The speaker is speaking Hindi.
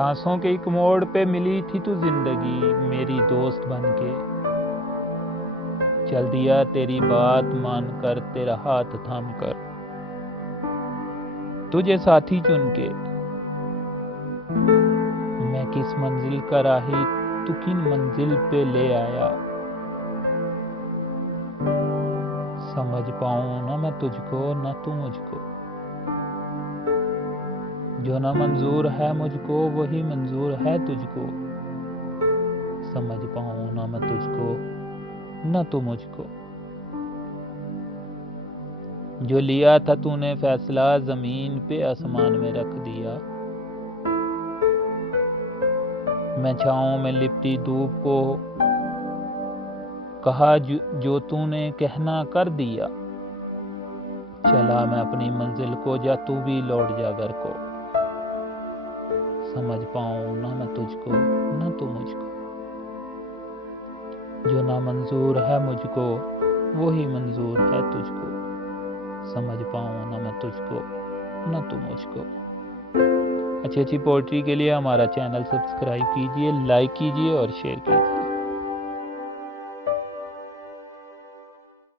सांसों के एक मोड़ पे मिली थी तू जिंदगी मेरी दोस्त बन के। चल दिया तेरी बात मानकर, तेरा हाथ थाम कर, तुझे साथी चुन के। मैं किस मंजिल का राही, तू किन मंजिल पे ले आया। समझ पाऊं ना मैं तुझको ना तू मुझको, जो ना मंजूर है मुझको वही मंजूर है तुझको। समझ पाऊं ना मैं तुझको ना तू मुझको, जो लिया था तूने फैसला जमीन पे आसमान में रख दिया। मैं छाँव में लिपटी धूप को कहा जो तूने कहना कर दिया। चला मैं अपनी मंजिल को, जा तू भी लौट जा घर को। समझ पाऊं ना मैं तुझको ना तू मुझको, जो ना मंजूर है मुझको वही मंजूर है तुझको। समझ पाऊं ना मैं तुझको ना तू मुझको। अच्छी अच्छी पोइट्री के लिए हमारा चैनल सब्सक्राइब कीजिए, लाइक कीजिए और शेयर कीजिए।